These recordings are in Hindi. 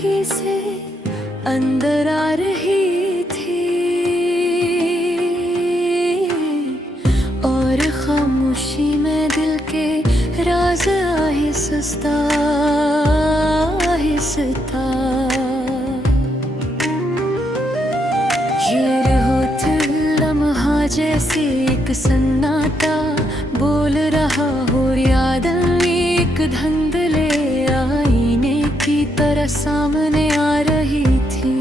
खिड़की से अंदर आ रही थी और खामोशी में दिल के राज आहिस्ता आहिस्ता ये होता लम्हा जैसे एक सन्नाटा बोल रहा हो याद एक धुंधले आईने की तरह सामने आ रही थी।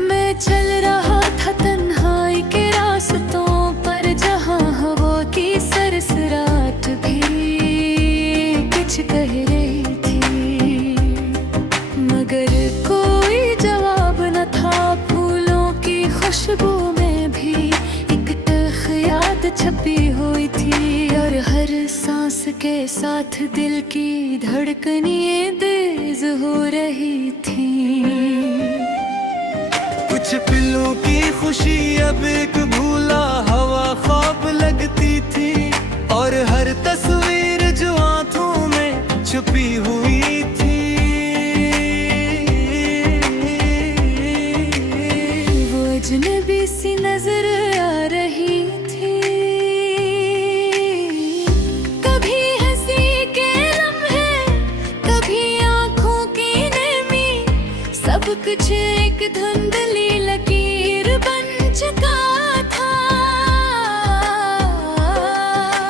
मैं चल रहा था तन्हाई के रास्तों पर जहां हवा की सरसराहट भी कुछ कह रही थी, मगर कोई जवाब न था। फूलों की खुशबू में भी एक तल्ख याद छपी हुई थी और हर सांस के साथ दिल की धड़कनें तेज हो रही थी। कुछ पलों की खुशी अब एक भूला हवा ख्वाब लगती थी और हर तस्वीर जो आंखों में छुपी हुई थी। वो अजनबी सी नजर आ रही थी, कभी हंसी के लम्हे कभी आंखों की नमी, सब कुछ एक धुंधली लकीर बन चुका था।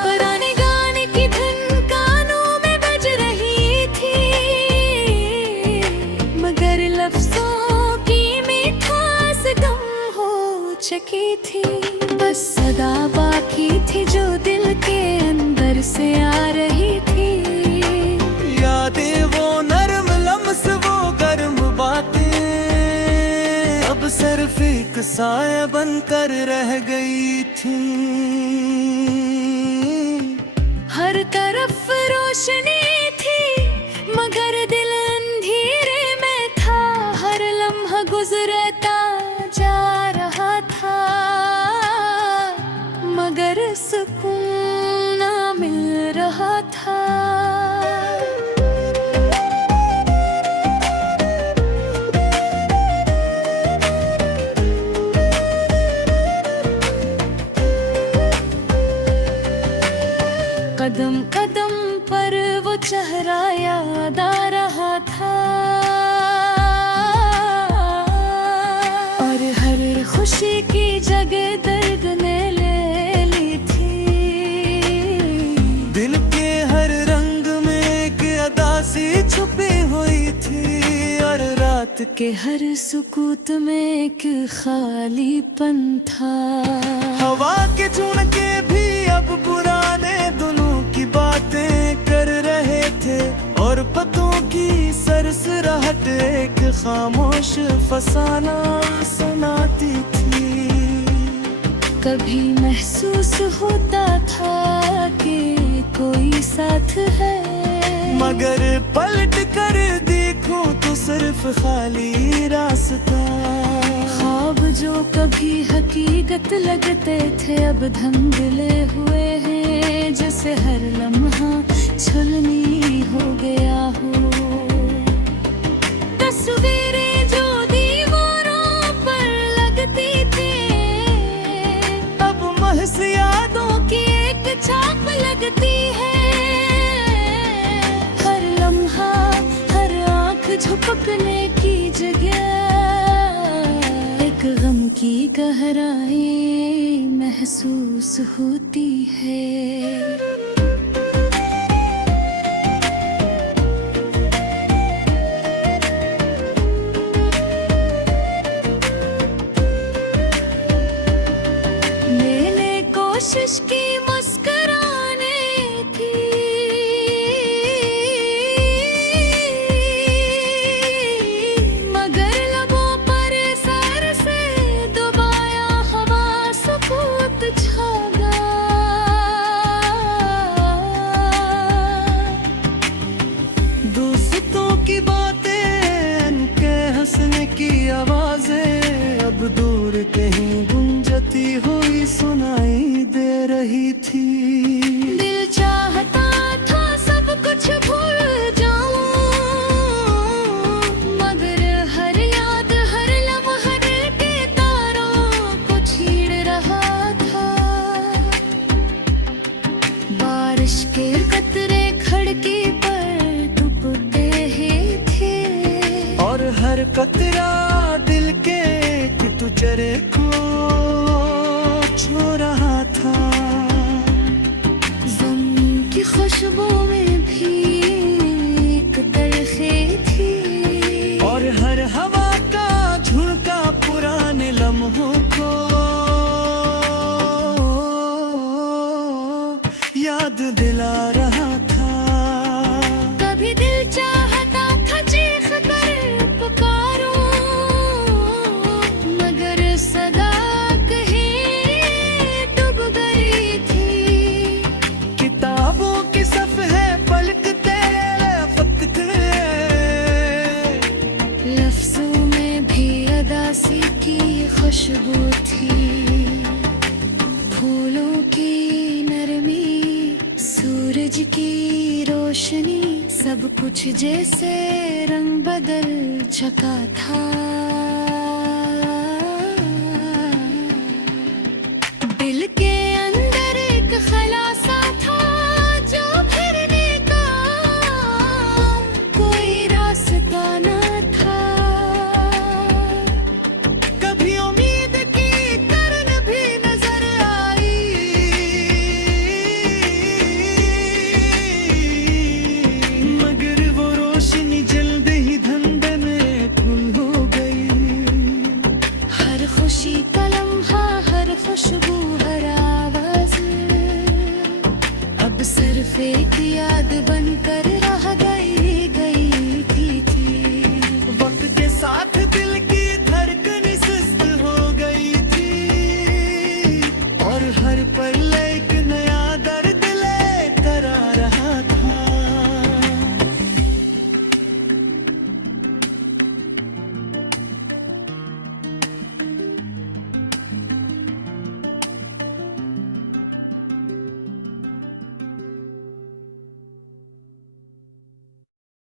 पुराने गाने की धुन कानों में बज रही थी, मगर लफ्जों की मिठास कम हो चुकी थी। बस सदा बाकी थी जो दिल के अंदर से आ रही थी। यादें वो नरम लम्स वो गर्म बातें अब सिर्फ एक साया बनकर रह गई थी। हर तरफ रोशनी थी मगर दिल अंधेरे में था। हर लम्हा गुजरता जा रहा था मगर सुकून ना मिल रहा था। कदम कदम पर वो चेहरा याद आ रहा था और हर खुशी की जगह दर्द ने ले ली थी। दिल के हर रंग में एक अदासी छुपी हुई थी और रात के हर सुकूत में एक खालीपन था। हवा के झुनके भी अब पुराने दोनों की बातें कर रहे थे और पतों की सरसराहट एक खामोश फसाना सुनाती थी। कभी महसूस होता था कि कोई साथ है, मगर पलट कर देखूं तो सिर्फ खाली रास्ता। ख्वाब जो कभी हकीकत लगते थे अब धुंधले हुए हैं, जैसे हर लम्हा छलनी हो गया हो। तस्वीरें जो दीवारों पर लगती थी अब महज यादों की एक छाप लगती है। हर लम्हा हर आँख झपकने की जगह एक गम की गहराई महसूस होती है। कोशिश की मुस्कुराने की मगर लबों पर सर से दबाया हवा सुकूत छा गया। दोस्तों की बातें उनके हंसने की आवाजें अब दूर कहीं गुंजती हुई सुनाई दे रही सागर को छू रहा था। ज़मीन की खुशबू में भी एक तलख़ी थी, और हर हवा का झुमका पुराने लम्हों को याद दिला रहा था। कभी दिल चाहता था चीख कर पुकारूं, मगर सदा कहीं डूब गई थी। किताबों के सफ़े पलटते वक्त लफ्ज़ों में भी अदासी की खुशबू थी। फूलों की नरमी, सूरज की रोशनी, सब कुछ जैसे रंग बदल चुका था।